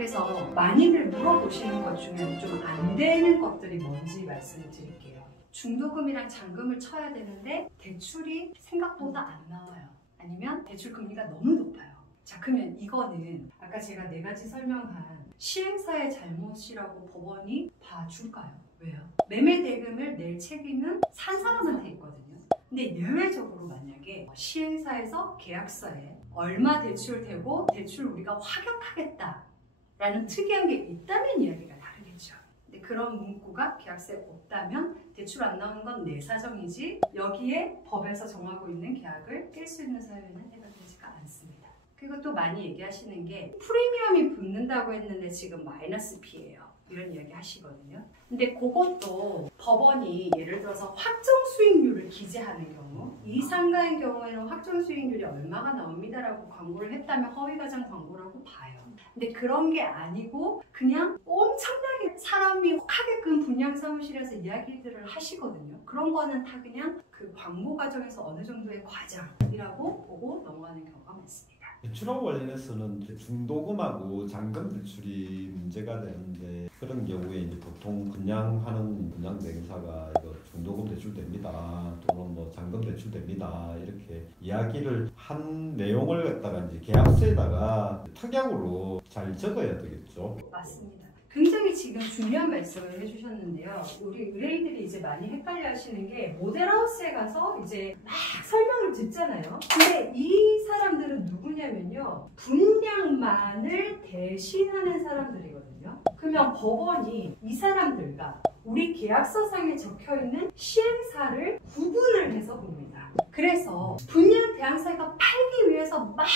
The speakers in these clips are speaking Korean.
그래서 많이들 물어보시는 것 중에 좀 안 되는 것들이 뭔지 말씀을 드릴게요. 중도금이랑 잔금을 쳐야 되는데 대출이 생각보다 안 나와요. 아니면 대출 금리가 너무 높아요. 자, 그러면 이거는 아까 제가 4가지 설명한 시행사의 잘못이라고 법원이 봐줄까요? 왜요? 매매 대금을 낼 책임은 산 사람한테 있거든요. 근데 예외적으로 만약에 시행사에서 계약서에 얼마 대출되고 대출 우리가 확약하겠다 라는 특이한 게 있다면 이야기가 다르겠죠. 근데 그런 문구가 계약서에 없다면 대출 안 나오는 건 내 사정이지 여기에 법에서 정하고 있는 계약을 깰 수 있는 사유에는 해당되지가 않습니다. 그리고 또 많이 얘기하시는 게 프리미엄이 붙는다고 했는데 지금 마이너스 P예요. 이런 이야기 하시거든요. 근데 그것도 법원이 예를 들어서 확정 수익률을 기재하는 경우 이 상가의 경우에는 확정 수익률이 얼마가 나옵니다라고 광고를 했다면 허위가장 광고라고 봐요. 근데 그런 게 아니고 그냥 엄청나게 사람이 혹하게끔 분양사무실에서 이야기들을 하시거든요. 그런 거는 다 그냥 그 광고 과정에서 어느 정도의 과장이라고 보고 넘어가는 경우가 많습니다. 대출하고 관련해서는 중도금하고 잔금 대출이 문제가 되는데 그런 경우에 이제 보통 분양하는 분양대행사가 이거 중도금 대출됩니다 또는 뭐 잔금 대출됩니다 이렇게 이야기를 한 내용을 갖다가 이제 계약서에다가 특약으로 잘 적어야 되겠죠. 맞습니다. 굉장히 지금 중요한 말씀을 해주셨는데요. 우리 의뢰인들이 이제 많이 헷갈려 하시는 게 모델하우스에 가서 이제 막 설명을 듣잖아요. 근데 이 사람들은 누구냐면요. 분양만을 대신하는 사람들이거든요. 그러면 법원이 이 사람들과 우리 계약서상에 적혀있는 시행사를 구분을 해서 봅니다. 그래서 분양 대항사가 팔기 위해서 막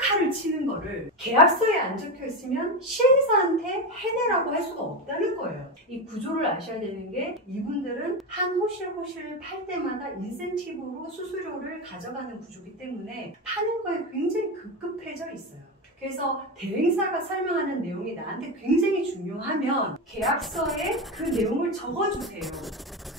칼을 치는 거를 계약서에 안 적혀 있으면 시행사한테 해내라고 할 수가 없다는 거예요. 이 구조를 아셔야 되는 게 이분들은 한 호실호실을 팔 때마다 인센티브로 수수료를 가져가는 구조이기 때문에 파는 거에 굉장히 급급해져 있어요. 그래서 대행사가 설명하는 내용이 나한테 굉장히 중요하면 계약서에 그 내용을 적어주세요.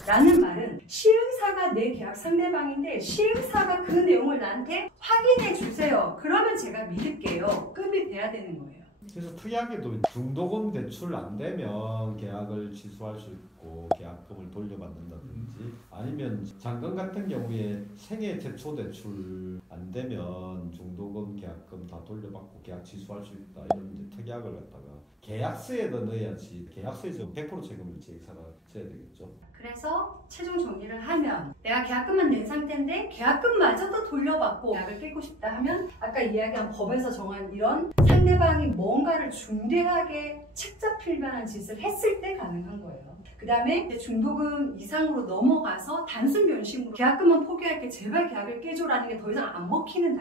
라는 말은 시행사가 내 계약 상대방인데 시행사가 그 내용을 나한테 확인해 주세요. 그러면 제가 믿을게요. 급이 돼야 되는 거예요. 그래서 특이하게도 중도금 대출 안 되면 계약을 취소할 수 있고 계약금을 돌려받는다든지 아니면 잔금 같은 경우에 생애 최초 대출 안 되면 중도금 계약금 다 돌려받고 계약 취소할 수 있다 이런 이제 특약을 갖다가 계약서에다 넣어야지 계약서에서 100% 책임을 지행사가 져야 되겠죠. 그래서 최종 정리를 하면 내가 계약금만 낸 상태인데 계약금마저도 돌려받고 계약을 깨고 싶다 하면 아까 이야기한 법에서 정한 이런 상대방이 뭔가를 중대하게 책 잡힐 만한 짓을 했을 때 가능한 거예요. 그 다음에 중도금 이상으로 넘어가서 단순 변심으로 계약금만 포기할게 제발 계약을 깨줘라는 게 더 이상 안 먹히는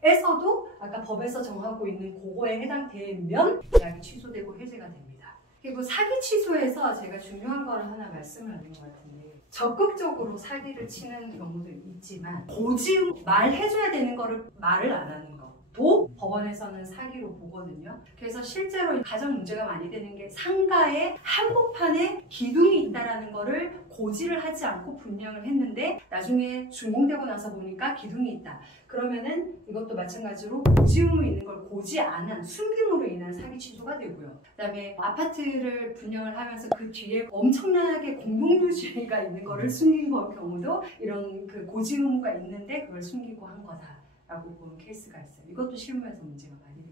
단계에서도 아까 법에서 정하고 있는 그거에 해당되면 계약이 취소되고 해제가 됩니다. 그리고 사기 취소에서 제가 중요한 거를 하나 말씀을 드린 것 같은데 적극적으로 사기를 치는 경우도 있지만 고지음 말해줘야 되는 거를 말을 안 하는 것도 법원에서는 사기로 보거든요. 그래서 실제로 가장 문제가 많이 되는 게 상가에 한복판에 기둥이 있다라는 거를 고지를 하지 않고 분양을 했는데 나중에 준공되고 나서 보니까 기둥이 있다. 그러면은 이것도 마찬가지로 고지음으로 있는 걸 고지 안 한 숨김으로 인한 사기 취소가 되고요. 그 다음에 아파트를 분양을 하면서 그 뒤에 엄청나게 공동유지가 있는 거를 숨긴 경우도 이런 그 고지 의무가 있는데 그걸 숨기고 한 거다라고 보는 케이스가 있어요. 이것도 실무에서 문제가 많이